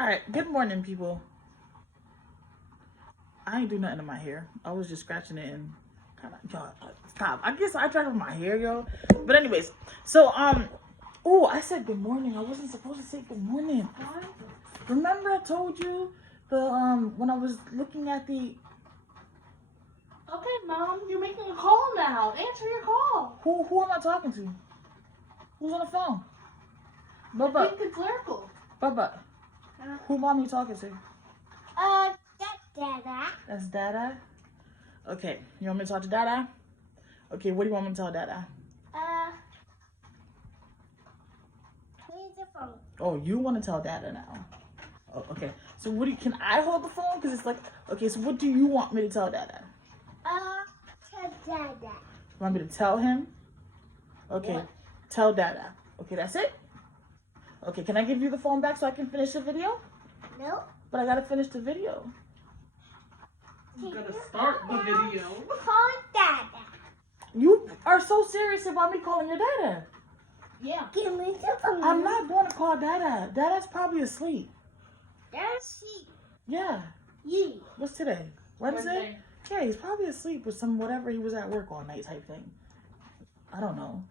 Alright, good morning, people. I ain't do nothing to my hair. I was just scratching it and kind of, y'all, stop. I guess I tried with my hair, yo. But anyways, so, oh, I said good morning. I wasn't supposed to say good morning. Remember I told you when I was looking at the... Okay, Mom, you're making a call now. Answer your call. Who am I talking to? Who's on the phone? I Bubba. think it's Lyrical. Bubba. Who mommy talking to? That's Dada. That's Dada? Okay, you want me to talk to Dada? Okay, what do you want me to tell Dada? Here's the phone. Oh, you want to tell Dada now? Oh, okay. So can I hold the phone? Because it's like, okay, so what do you want me to tell Dada? To Dada. You want me to tell him? Okay, What? tell Dada. Okay, that's it? Okay, can I give you the phone back so I can finish the video? No. But I gotta finish the video. You gotta start the video. Call Dada. You are so serious about me calling your Dada. Yeah. Give me the phone. I'm not going to call Dada. Dada's probably asleep. There's she. Yeah. You. What's today? Wednesday? Yeah, he's probably asleep with some whatever he was at work all night type thing. I don't know.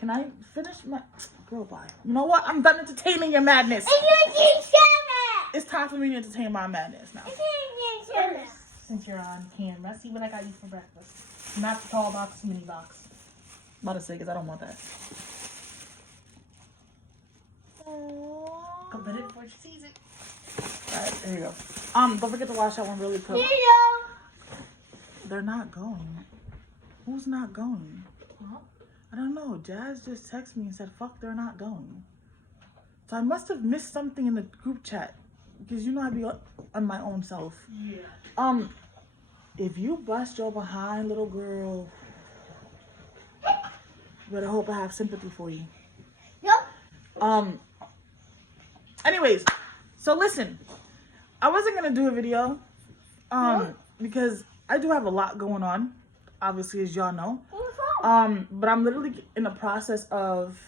Can I finish my... Girl, bye. You know what? I'm done entertaining your madness. And you can shut It's time for me to entertain my madness now. it. Since you're on camera, see what I got you for breakfast. Not the tall box, mini box. I'm about to say, because I don't want that. Go get it before she sees it. Alright, there you go. Don't forget to wash that one really quick. They're not going. Who's not going? Huh? I don't know. Jazz just texted me and said, fuck, they're not going. So I must have missed something in the group chat. Because you know I'd be on my own self. Yeah. If you bust your behind, little girl, but I hope I have sympathy for you. Nope. Anyways, so listen, I wasn't gonna do a video, because I do have a lot going on, obviously, as y'all know. But I'm literally in the process of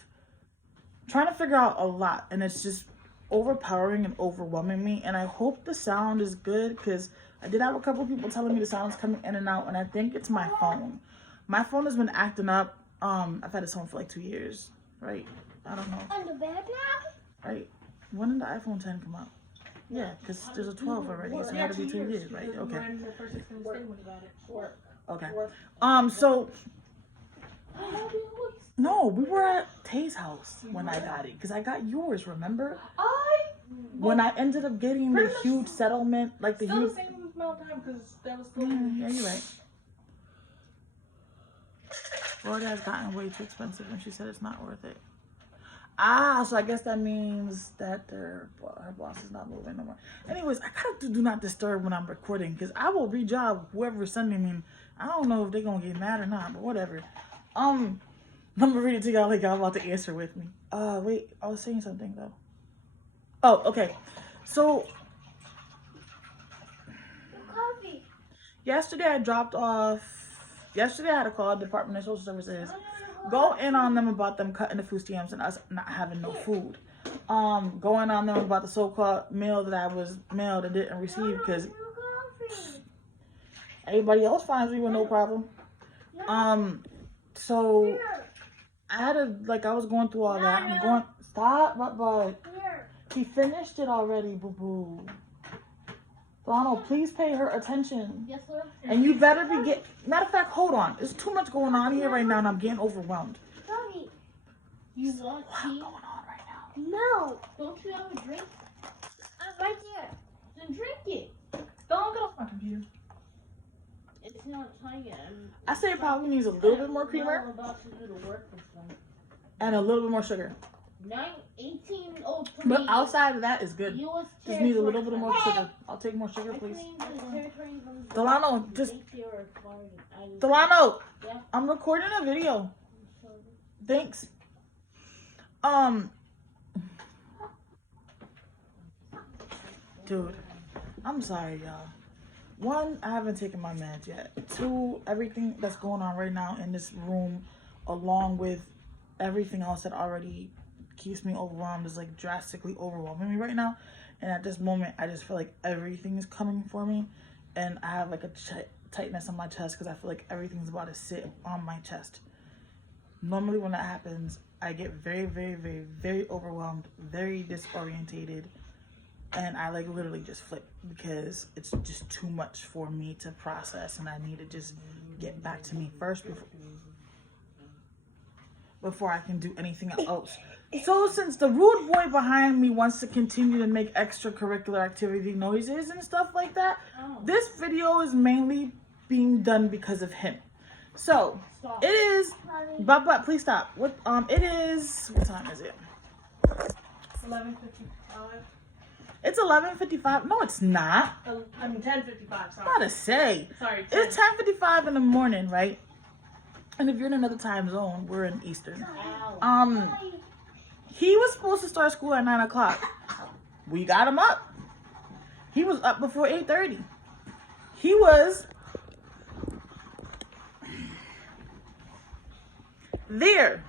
trying to figure out a lot, and it's just overpowering and overwhelming me. And I hope the sound is good, because I did have a couple people telling me the sound's coming in and out, and I think it's my phone. My phone has been acting up. I've had this phone for like 2 years, right? I don't know. On the bed now? Right. When did the iPhone 10 come out? Yeah, because there's a 12 already, so it had to be 2 years, right? Okay. Okay. So, no, we were at Tay's house when I got it, because I got yours, remember? When I ended up getting the huge settlement, like the Still huge... the same amount of time because that was still. Yeah, you're right. Florida has gotten way too expensive, and she said it's not worth it. So I guess that means that her boss is not moving no more. Anyways, I gotta do not disturb when I'm recording, because I will rejob whoever's sending me. I don't know if they're gonna get mad or not, but whatever. I'm gonna read it to y'all like y'all about to answer with me. Wait, I was saying something though. Oh, okay. So Coffee. yesterday I had to call the Department of Social Services, go in on them about them cutting the food stamps and us not having no food. Going on them about the so-called mail that I was mailed and didn't receive, because everybody else finds me with no problem. So I had to, like, I was going through all that. I'm going, stop, but he finished it already, boo-boo. Donald, please pay her attention. Yes, sir. And you better be matter of fact, hold on. There's too much going on here right now, and I'm getting overwhelmed. Coffee. You want What's tea? going on right now? No. Don't you have a drink? I'm right there. Then drink it. Don't get off my computer. It's not time yet. I say it probably needs a little bit more creamer I'm about to do the work this one. and a little bit more sugar. 1803. But outside of that is good. U.S. Just need a little bit territory. more sugar. I'll take more sugar, I please. claim the territory from the Delano, just state they were acquired in Ireland. Delano. Yeah. I'm recording a video. Thanks. Dude, I'm sorry, y'all. One, I haven't taken my meds yet. Two, everything that's going on right now in this room, along with everything else that already keeps me overwhelmed is like drastically overwhelming me right now. And at this moment, I just feel like everything is coming for me. And I have like a tightness on my chest because I feel like everything's about to sit on my chest. Normally when that happens, I get very, very, very, very overwhelmed, very disorientated. And I like literally just flip because it's just too much for me to process. And I need to just get back to me first before I can do anything else. So since the rude boy behind me wants to continue to make extracurricular activity noises and stuff like that, this video is mainly being done because of him. So Stop. it is, but please stop. What it is? What time is it? It's 11:55. It's 11:55. No, it's not. I mean 10:55. Sorry. Not to say. Sorry. It's 10:55 in the morning, right? And if you're in another time zone, we're in Eastern. Ow. He was supposed to start school at 9 o'clock. We got him up. He was up before 8:30. He was there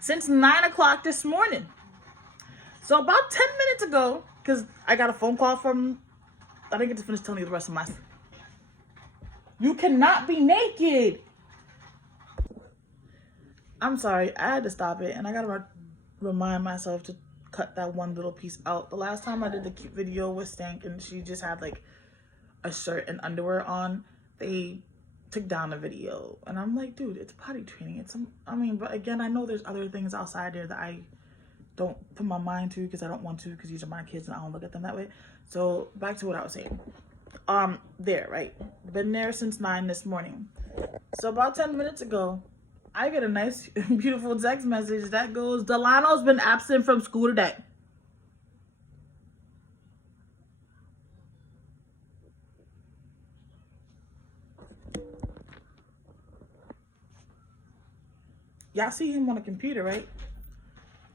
since 9 o'clock this morning. So about 10 minutes ago, because I got a phone call from, I didn't get to finish telling you the rest of my stuff. You cannot be naked. I'm sorry, I had to stop it, and I gotta remind myself to cut that one little piece out. The last time I did the cute video with Stank and she just had like a shirt and underwear on, they took down the video. And I'm like, dude, it's potty training. But again, I know there's other things outside there that I don't put my mind to because I don't want to, because these are my kids and I don't look at them that way. So back to what I was saying. There, right? Been there since 9 this morning. So about 10 minutes ago, I get a nice, beautiful text message that goes, Delano's been absent from school today. Y'all see him on the computer, right?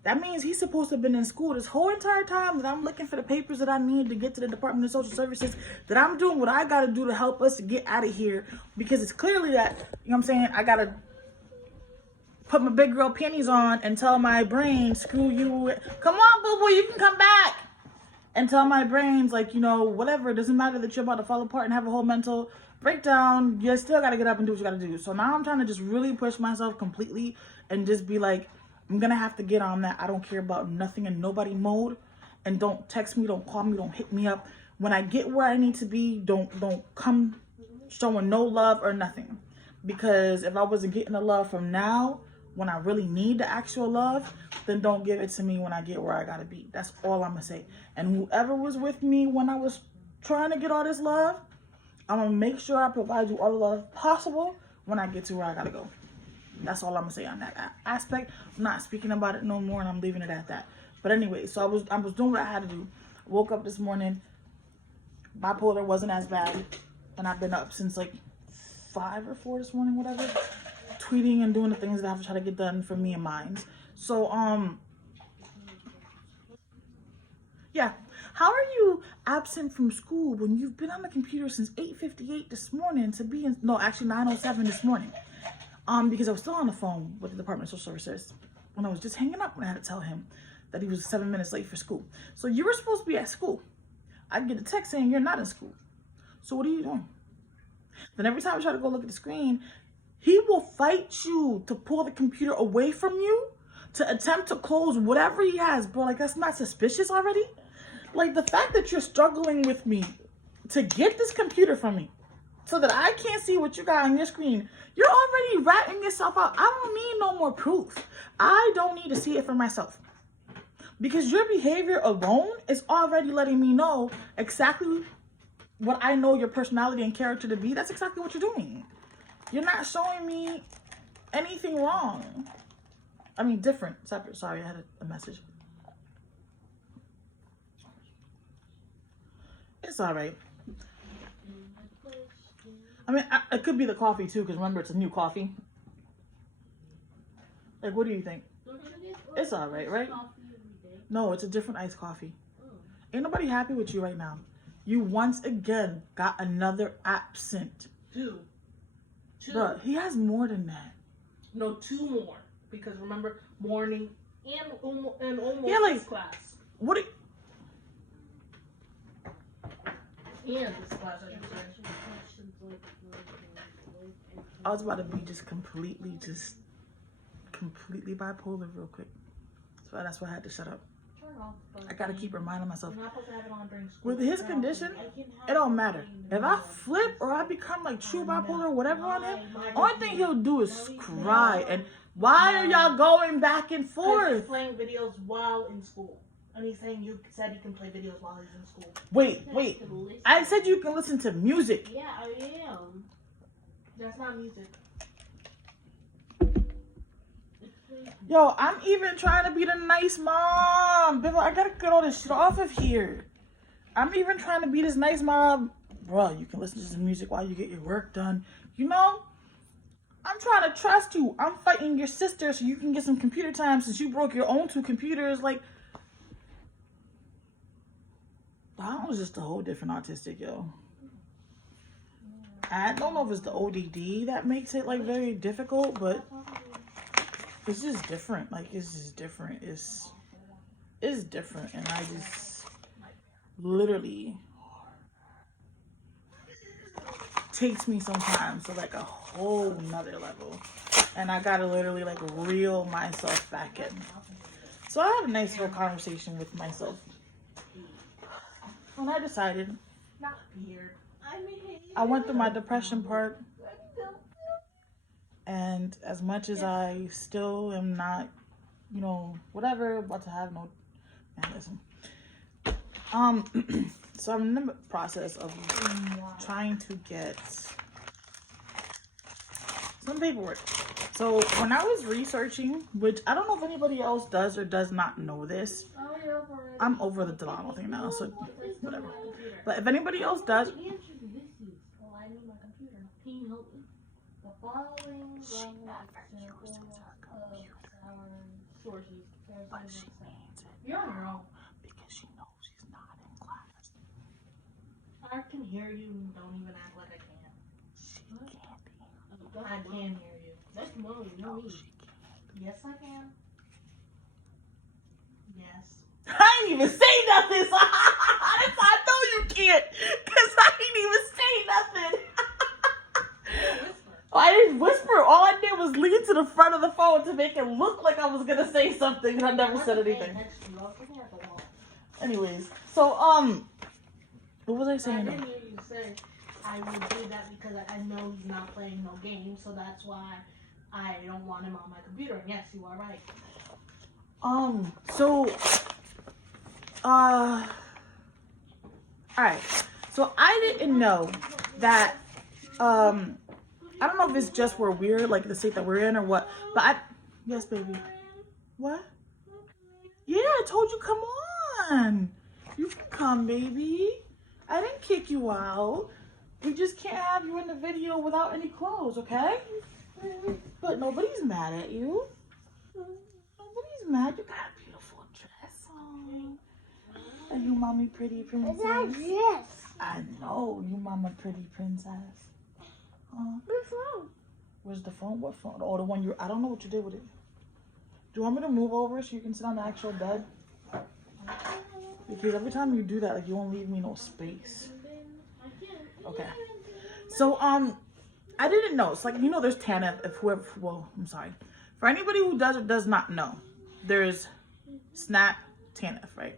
That means he's supposed to have been in school this whole entire time that I'm looking for the papers that I need to get to the Department of Social Services, that I'm doing what I got to do to help us to get out of here, because it's clearly that, you know what I'm saying, I got to put my big girl panties on and tell my brain, screw you. Come on, boo-boo, you can come back. And tell my brains, like, you know, whatever. It doesn't matter that you're about to fall apart and have a whole mental breakdown. You still got to get up and do what you got to do. So now I'm trying to just really push myself completely and just be like, I'm going to have to get on that I don't care about nothing and nobody mode. And don't text me, don't call me, don't hit me up. When I get where I need to be, don't come showing no love or nothing. Because if I wasn't getting the love from now, when I really need the actual love, then don't give it to me when I get where I gotta be. That's all I'm gonna say. And whoever was with me when I was trying to get all this love, I'm gonna make sure I provide you all the love possible when I get to where I gotta go. That's all I'm gonna say on that aspect. I'm not speaking about it no more, and I'm leaving it at that. But anyway, so I was doing what I had to do. Woke up this morning, bipolar wasn't as bad, and I've been up since like 5 or 4 this morning, whatever, tweeting and doing the things that I have to try to get done for me and mine. So yeah, how are you absent from school when you've been on the computer since 8:58 this morning to be in, no, actually 9:07 this morning, because I was still on the phone with the Department of Social Services when I was just hanging up when I had to tell him that he was 7 minutes late for school. So you were supposed to be at school. I get a text saying you're not in school. So what are you doing? Then every time I try to go look at the screen, he will fight you to pull the computer away from you to attempt to close whatever he has. Bro, like, that's not suspicious already? Like, the fact that you're struggling with me to get this computer from me so that I can't see what you got on your screen, you're already ratting yourself out. I don't need no more proof. I don't need to see it for myself. Because your behavior alone is already letting me know exactly what I know your personality and character to be. That's exactly what you're doing. You're not showing me anything wrong. I mean, different, separate. Sorry, I had a message. It's all right. I mean, it could be the coffee too, because remember, it's a new coffee. Like, what do you think? It's all right, right? No, it's a different iced coffee. Ain't nobody happy with you right now. You once again got another absent. 2. Bro, he has more than that. No, 2 more. Because remember, morning, and almost Yeah, like- this class. What? And this class, I should say. I was about to be just completely bipolar real quick. So that's why I had to shut up. I gotta keep reminding myself. You're not supposed to have it on during school. With his condition, it don't matter. If I flip or I become like true bipolar or whatever on him, only thing he'll do is cry. And why are y'all going back and He's forth? playing videos while in school. And he's saying you said he can play videos while he's in school. Wait. I said you can listen to music. Yeah, I am. That's not music. Yo, I'm even trying to be the nice mom. Bill, I gotta get all this shit off of here. I'm even trying to be this nice mom. Bro, you can listen to some music while you get your work done. You know? I'm trying to trust you. I'm fighting your sister so you can get some computer time since you broke your own 2 computers. Like, I was just a whole different autistic, yo. I don't know if it's the ODD that makes it, like, very difficult, but it's just different. Like, it's just different. It's different. And I just literally takes me sometimes to, like, a whole nother level. And I gotta literally, like, reel myself back in. So I had a nice little conversation with myself. And I decided, Not weird. I went through my depression part. And as much as I still am not, you know, whatever, about to have no, man, listen. So I'm in the process of trying to get some paperwork. So when I was researching, which I don't know if anybody else does or does not know this, I'm over the Delano thing now, so whatever. But if anybody else does, Well, I need my computer. Can you help me? The following sources. but she needs it You're on your own. because she knows she's not in class. I can hear you and don't even act like I can. She can't be. I can hear you. That's Mo, you know No, me. she can't. Yes, I can. Yes. I ain't even say nothing. So I know you can't, cause I ain't even say nothing. I didn't whisper. All I did was lean to the front of the phone to make it look like I was gonna say something, and I never said anything. Anyways, so what was I I saying? didn't hear you say I would do that because I know he's not playing no games, so that's why I don't want him on my computer. And yes, you are right. Alright. So I didn't know that, I don't know if it's just where we're, like, the state that we're in or what, but yes, baby. What? Yeah, I told you, come on. You can come, baby. I didn't kick you out. We just can't have you in the video without any clothes, okay? But nobody's mad at you. Nobody's mad. You got a beautiful dress on. Are you mommy pretty princess? Yes. I know you mama pretty princess. What's wrong? Where's the phone? What phone? Oh, the one you. I don't know what you did with it. Do you want me to move over so you can sit on the actual bed? Because every time you do that, like, you won't leave me no space. Okay. So I didn't know. It's like, you know, there's TANF. If whoever, well, I'm sorry. For anybody who does or does not know, there's SNAP, TANF, right?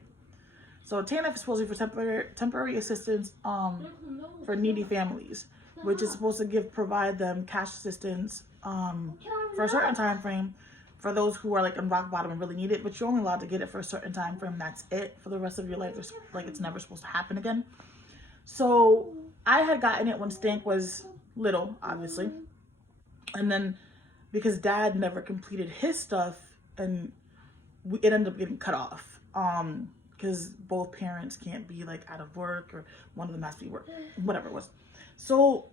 So TANF is supposed to be for temporary assistance for needy families, which is supposed to provide them cash assistance for a certain time frame for those who are like on rock bottom and really need it, but you're only allowed to get it for a certain time frame. That's it for the rest of your life. It's like it's never supposed to happen again. So I had gotten it when Stank was little, obviously, and then because Dad never completed his stuff, and it ended up getting cut off. Because both parents can't be like out of work, or one of them has to be work, whatever it was. So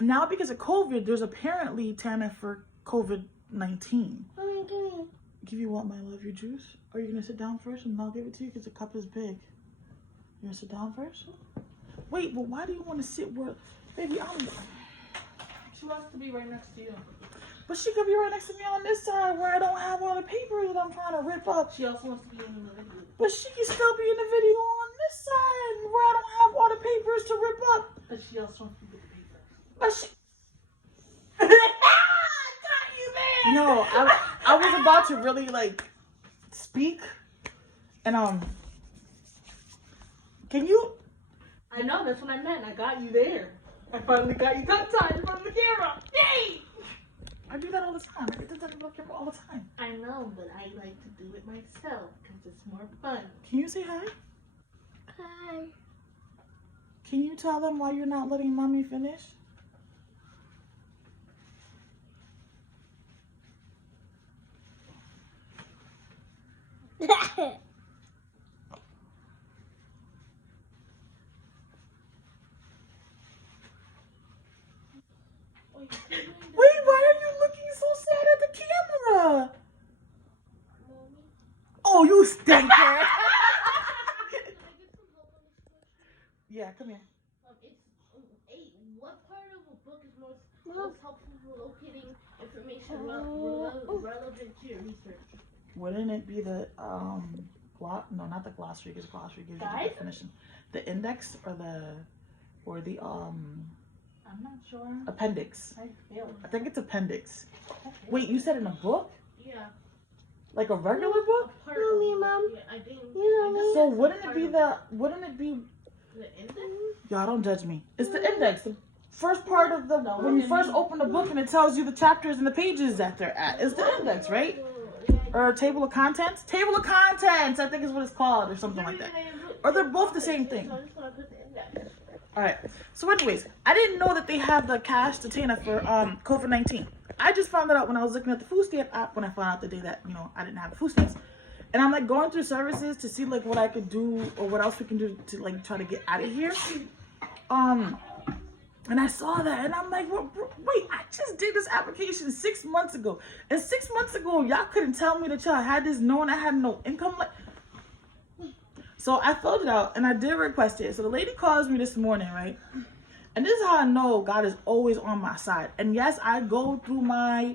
now because of COVID, there's apparently TANF for COVID-19. Mommy, give me. Give you what, my love, your juice? Or are you gonna sit down first and I'll give it to you because the cup is big? You gonna sit down first? Wait, but why do you want to sit where, baby? She wants to be right next to you. But she could be right next to me on this side where I don't have all the papers that I'm trying to rip up. She also wants to be in the video. But she can still be in the video on this side where I don't have all the papers to rip up. But she also wants to be with the papers. But she... Got you there! No, I was about to really, like, speak. And, can you... I know, that's what I meant. I got you there. I finally got you tongue tied in front of the camera. Yay! I do that all the time. I do that in the camera all the time. I know, but I like to do it myself because it's more fun. Can you say hi? Hi. Can you tell them why you're not letting mommy finish? Wait, why are you looking so sad at the camera? Oh, you stinker. Yeah, come here. What part of a book is most helpful for locating information relevant to your research? Wouldn't it be the no, not the glossary, because glossary gives you the Guide? definition. The index or the I'm not sure. appendix. I failed. I think it's appendix. Wait, you said in a book? Yeah. Like a regular book? A part Mommy, of, Mom. Yeah, I think. Mommy. So wouldn't it be The index? y'all don't judge me. It's the index. The first part of the No, when you it first means- open the book and it tells you the chapters and the pages that they're at. It's the index, right? Or table of contents? Table of contents, I think is what it's called, or something like that. Or they're both the same thing. So I just want to put the index. Alright. So anyways, I didn't know that they have the cash detainer for COVID-19. I just found that out when I was looking at the food stamp app when I found out the day that, I didn't have the food stamps. And I'm like going through services to see like what I could do or what else we can do to like try to get out of here. And I saw that and I'm like, wait, I just did this application 6 months ago. And 6 months ago, y'all couldn't tell me that y'all had this knowing I had no income. So I filled it out and I did request it. So the lady calls me this morning, right? And this is how I know God is always on my side. And yes, I go through my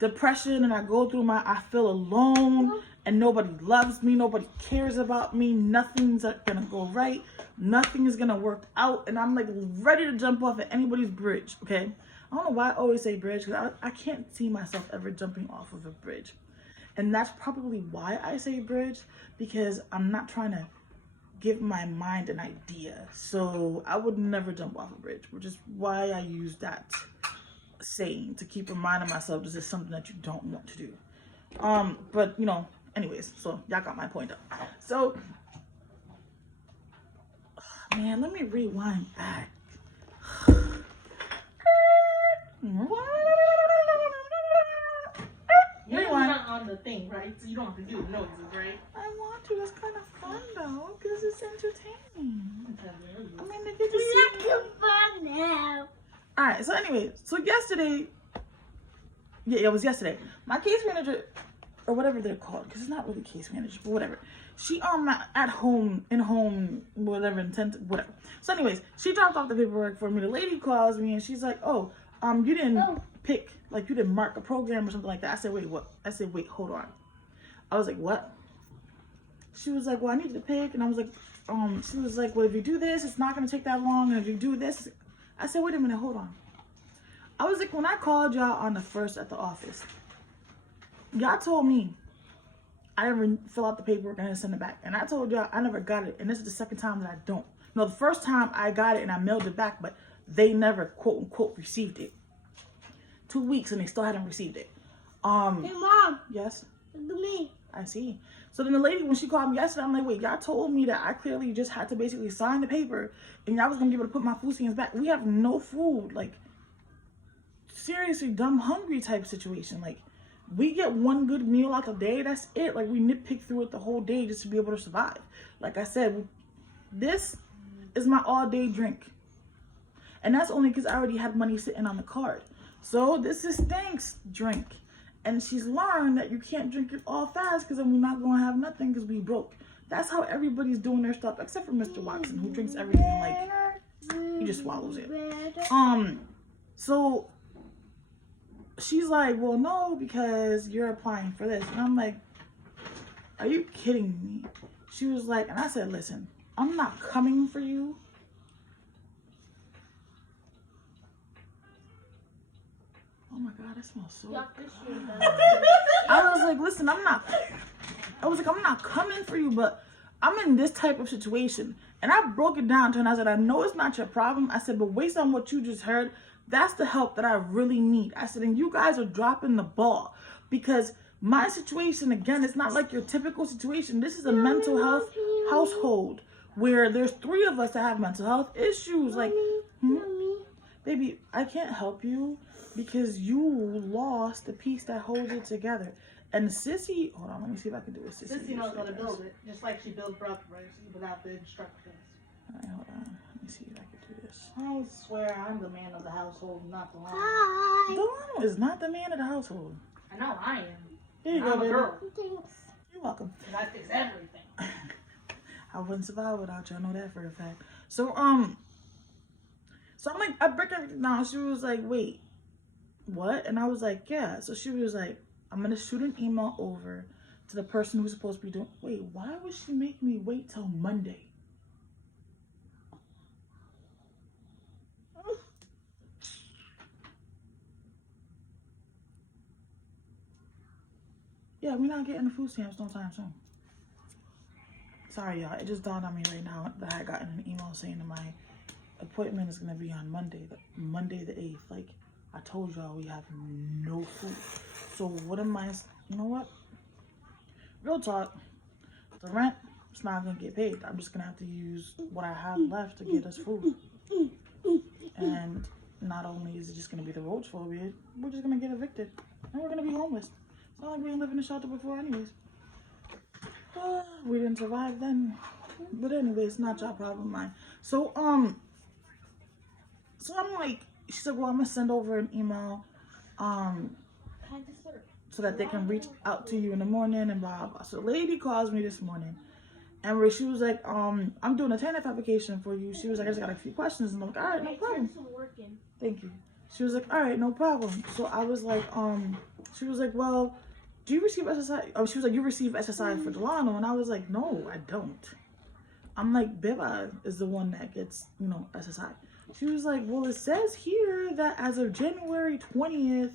depression and I go through I feel alone and nobody loves me. Nobody cares about me. Nothing's gonna go right. Nothing is gonna work out. And I'm like ready to jump off at anybody's bridge, okay? I don't know why I always say bridge because I can't see myself ever jumping off of a bridge. And that's probably why I say bridge, because I'm not trying to give my mind an idea. So I would never jump off a bridge, which is why I use that saying to keep reminding myself this is something that you don't want to do. But anyways, so y'all got my point up. So, man, let me rewind back. You're not on the thing, right? So you don't have to do the noises, right? I want to. It's kind of fun though, because it's entertaining. I mean, they get to It's see not too fun now. All right. So anyway, yesterday, it was yesterday. My case manager, or whatever they're called, because it's not really case manager, but whatever. She at home, whatever, whatever. So anyways, she dropped off the paperwork for me. The lady calls me and she's like, "Oh, you didn't pick, like you didn't mark a program or something like that." I said, "Wait, what?" I said, "Wait, hold on." I was like, "What?" She was like, "Well, I need you to pick," and I was like, she was like, "Well, if you do this, it's not gonna take that long, and if you do this," I said, "Wait a minute, hold on." I was like, when I called y'all on the 1st at the office, y'all told me I didn't fill out the paperwork and I didn't send it back. And I told y'all I never got it. And this is the second time that I don't. No, the first time I got it and I mailed it back, but they never, quote unquote, received it. 2 weeks and they still hadn't received it. Hey, Mom. Yes, Look at me. I see. So then the lady, when she called me yesterday, I'm like, wait, y'all told me that I clearly just had to basically sign the paper and y'all was going to be able to put my food stamps back. We have no food. Like, seriously, dumb hungry type situation. Like, we get one good meal out the day. That's it. Like, we nitpick through it the whole day just to be able to survive. Like I said, this is my all-day drink. And that's only because I already had money sitting on the card. So this is Thanks drink. And she's learned that you can't drink it all fast because then we're not going to have nothing because we broke. That's how everybody's doing their stuff, except for Mr. Watson, who drinks everything like he just swallows it. So she's like, well, no, because you're applying for this. And I'm like, are you kidding me? She was like, and I said, listen, I'm not coming for you. Oh my God, that smells so Yuck, good. this shit does. I was like, listen, I'm not coming for you, but I'm in this type of situation. And I broke it down to her and I said, I know it's not your problem. I said, but based on what you just heard, that's the help that I really need. I said, and you guys are dropping the ball because my situation, again, it's not like your typical situation. This is a mental health household where there's 3 of us that have mental health issues. Like, baby, I can't help you because you lost the piece that holds it together. And Sissy, hold on, let me see if I can do a Sissy. Sissy knows how to build it, just like she built Brooklyn without the instructions. All right, hold on. Let me see if I can do this. I swear I'm the man of the household, not the llama. Hi. Delano is not the man of the household. I know I am. There you I'm go, a baby. girl, Thanks. You're welcome. and I fix everything. I wouldn't survive without you. I know that for a fact. So I'm like, I break everything down. She was like, wait, what? And I was like, yeah. So she was like, I'm going to shoot an email over to the person who's supposed to be doing, wait, why would she make me wait till Monday? Yeah, we're not getting the food stamps no time soon. Sorry, y'all. It just dawned on me right now that I had gotten an email saying that my appointment is going to be on Monday the 8th. Like, I told y'all we have no food. So what am I, you know what? Real talk. The rent is not going to get paid. I'm just going to have to use what I have left to get us food. And not only is it just going to be the roach phobia, we're just going to get evicted. And we're going to be homeless. It's not like we didn't live in a shelter before anyways. We didn't survive then. But anyways, it's not your problem, mine. So I'm like, she said, well, I'm gonna send over an email so that they can reach out to you in the morning and blah blah. So the lady calls me this morning and where she was like, I'm doing a TANF application for you. She was like, I just got a few questions. And I'm like, all right, no problem. Thank you. She was like, all right, no problem. So I was like, she was like, well, do you receive SSI? Oh, she was like, you receive SSI for Delano. And I was like, no, I don't. I'm like, Biba is the one that gets, you know, SSI. She was like, well, it says here that as of January 20th,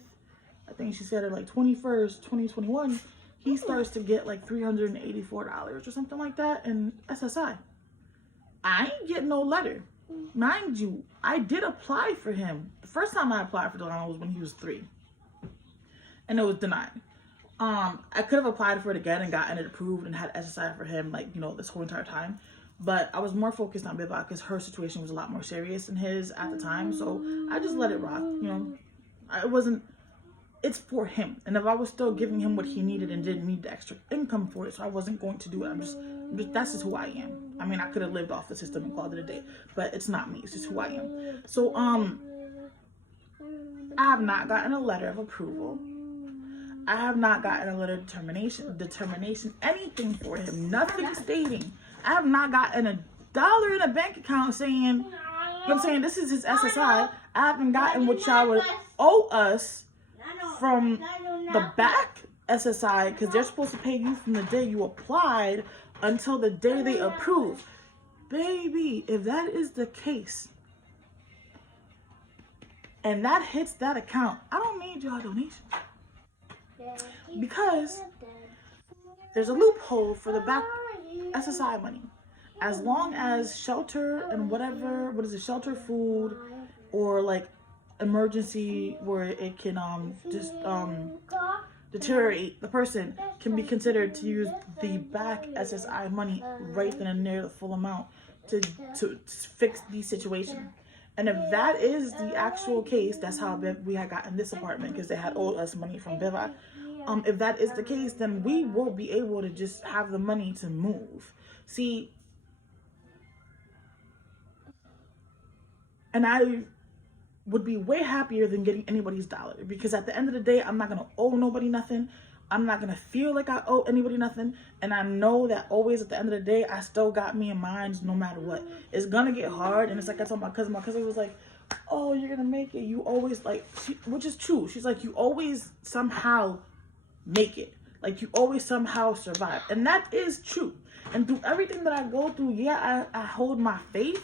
I think she said it like 21st, 2021, he starts to get like $384 or something like that in SSI. I ain't getting no letter. Mind you, I did apply for him. The first time I applied for Delano was when he was 3. And it was denied. I could have applied for it again and gotten it approved and had SSI for him, like, you know, this whole entire time. But I was more focused on Biba because her situation was a lot more serious than his at the time. So I just let it rock, you know. It's for him. And if I was still giving him what he needed and didn't need the extra income for it, so I wasn't going to do it. That's just who I am. I mean, I could have lived off the system and called it a day, but it's not me. It's just who I am. So, I have not gotten a letter of approval. I have not gotten a letter of determination, anything for him. Nothing stating. I have not gotten $1 in a bank account saying, you know what I'm saying, this is his SSI. I haven't gotten what y'all would owe us from the back SSI because they're supposed to pay you from the day you applied until the day they approve. Baby, if that is the case and that hits that account, I don't need y'all donation. Because there's a loophole for the back SSI money. As long as shelter and whatever, shelter, food, or like emergency where it can deteriorate the person can be considered to use the back SSI money right then and there, the full amount to fix the situation. And if that is the actual case, that's how we had gotten this apartment because they had owed us money from Biva. If that is the case, then we will be able to just have the money to move. See, and I would be way happier than getting anybody's dollar because at the end of the day, I'm not going to owe nobody nothing. I'm not going to feel like I owe anybody nothing. And I know that always at the end of the day, I still got me in mind no matter what. It's going to get hard. And it's like I told my cousin was like, oh, you're gonna make it. You always like, which is true. She's like, you always somehow make it. Like you always somehow survive. And that is true. And through everything that I go through, yeah, I hold my faith.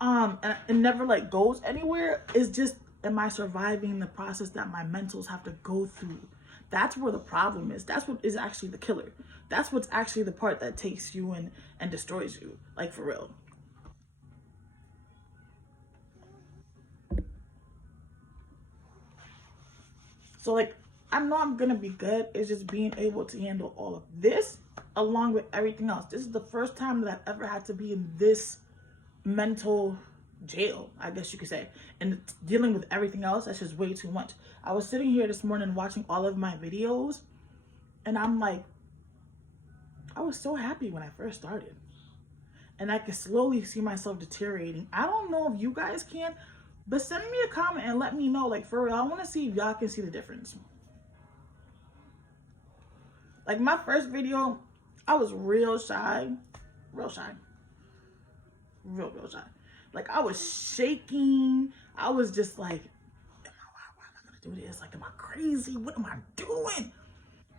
And it never like goes anywhere. It's just, am I surviving the process that my mentals have to go through? That's where the problem is. That's what is actually the killer. That's what's actually the part that takes you and destroys you. Like for real. So like, I know I'm gonna be good. It's just being able to handle all of this along with everything else. This is the first time that I've ever had to be in this mental jail, I guess you could say, and dealing with everything else. That's just way too much. I was sitting here this morning watching all of my videos, and I'm like, I was so happy when I first started, and I could slowly see myself deteriorating. I don't know if you guys can, but send me a comment and let me know, like for real. I want to see if y'all can see the difference. Like my first video, I was real shy. Real shy. Like I was shaking. I was just like, why am I gonna do this? Like, am I crazy? What am I doing?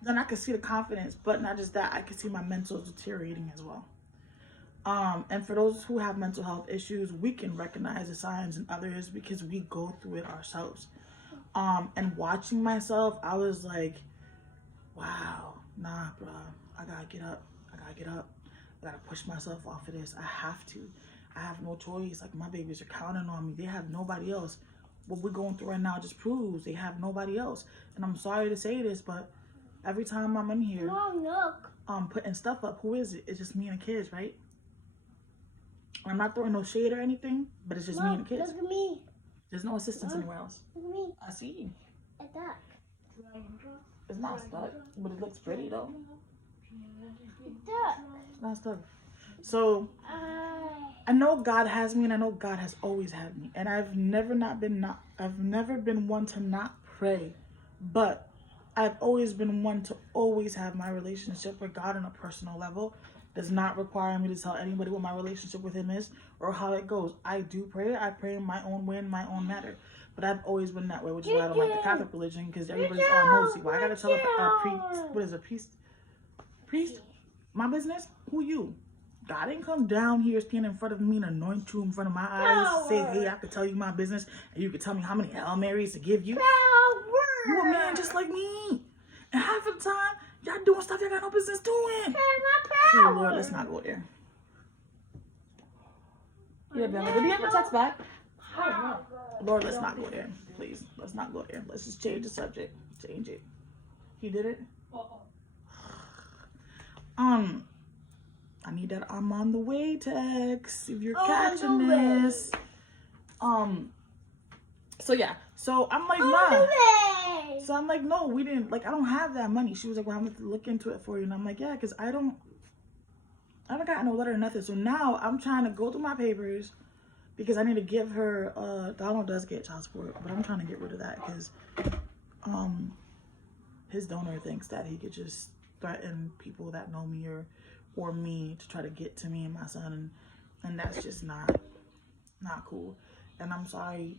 Then I could see the confidence, but not just that, I could see my mental deteriorating as well. And for those who have mental health issues, we can recognize the signs in others because we go through it ourselves. And watching myself, I was like, wow, nah, bro, I gotta get up. I gotta push myself off of this. I have to. I have no choice. Like my babies are counting on me. They have nobody else. What we're going through right now just proves they have nobody else. And I'm sorry to say this, but every time I'm in here, putting stuff up, who is it? It's just me and the kids, right? I'm not throwing no shade or anything, but it's just me and the kids. Look at me. There's no assistance anywhere else. Look at me. I see you. A duck. It's not stuck, but it looks pretty though. Duck. It's not stuck. So I know God has me, and I know God has always had me, and I've never been one to not pray, but I've always been one to always have my relationship with God on a personal level. Does not require me to tell anybody what my relationship with him is or how it goes. I do pray. I pray in my own way, in my own manner. But I've always been that way, which is why I don't like the Catholic religion, because everybody's all nosy. Why I gotta tell a priest, what is a priest? Priest? My business? Who you? God didn't come down here, stand in front of me and anoint you in front of my eyes, say, hey, I could tell you my business, and you could tell me how many Hail Marys to give you. You a man just like me. And half of the time, y'all doing stuff y'all got no business doing. Oh, Lord, let's not go there. Yeah, Bella, did you ever text back? Lord, let's not go there. Please, let's not go there. Let's just change the subject. Change it. He did it? I need that I'm on the way text if you're catching this. So yeah. So I'm like, nah. So I'm like, no, we didn't, like, I don't have that money. She was like, well, I'm going to look into it for you. And I'm like, yeah, because I haven't got no letter or nothing. So now I'm trying to go through my papers because I need to give her, Donald does get child support, but I'm trying to get rid of that because his donor thinks that he could just threaten people that know me or me to try to get to me and my son, and that's just not cool. And I'm sorry,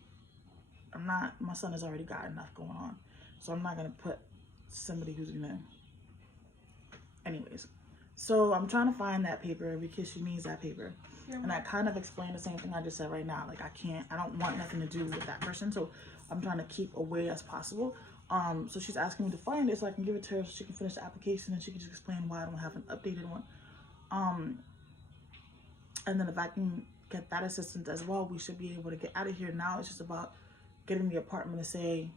my son has already got enough going on, so I'm not gonna put somebody who's gonna, anyways. So I'm trying to find that paper because she needs that paper. And I kind of explained the same thing I just said right now. Like I don't want nothing to do with that person, so I'm trying to keep away as possible. So she's asking me to find it so I can give it to her so she can finish the application and she can just explain why I don't have an updated one. And then if I can get that assistance as well, we should be able to get out of here. Now it's just about getting the apartment to say,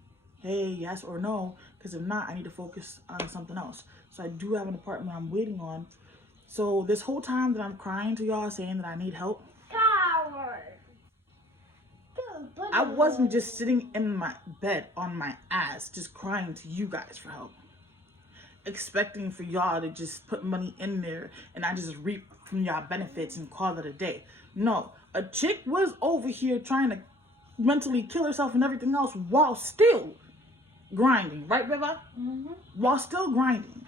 hey, yes or no, because if not, I need to focus on something else. So I do have an apartment I'm waiting on. So this whole time that I'm crying to y'all saying that I need help, I wasn't just sitting in my bed on my ass just crying to you guys for help, expecting for y'all to just put money in there and I just reap from y'all benefits and call it a day. No, a chick was over here trying to mentally kill herself and everything else while still grinding, right, Beba? Mm-hmm. While still grinding.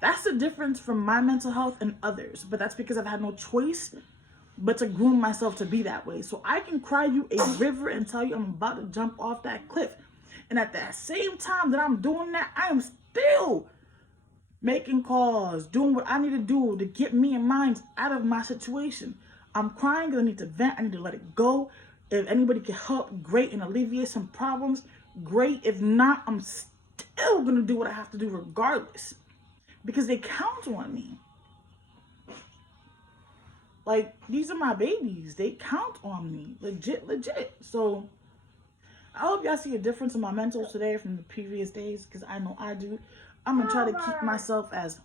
That's the difference from my mental health and others, but that's because I've had no choice but to groom myself to be that way. So I can cry you a river and tell you I'm about to jump off that cliff. And at that same time that I'm doing that, I am still making calls, doing what I need to do to get me and mine out of my situation. I'm crying because I need to vent. I need to let it go. If anybody can help, great, and alleviate some problems, great. If not, I'm still going to do what I have to do regardless. Because they count on me. Like, these are my babies. They count on me. Legit. So, I hope y'all see a difference in my mental today from the previous days. Because I know I do. I'm going to try to keep myself as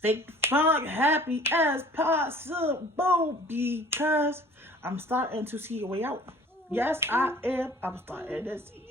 fake funk happy as possible. Because I'm starting to see a way out. Yes, I am. I'm starting to see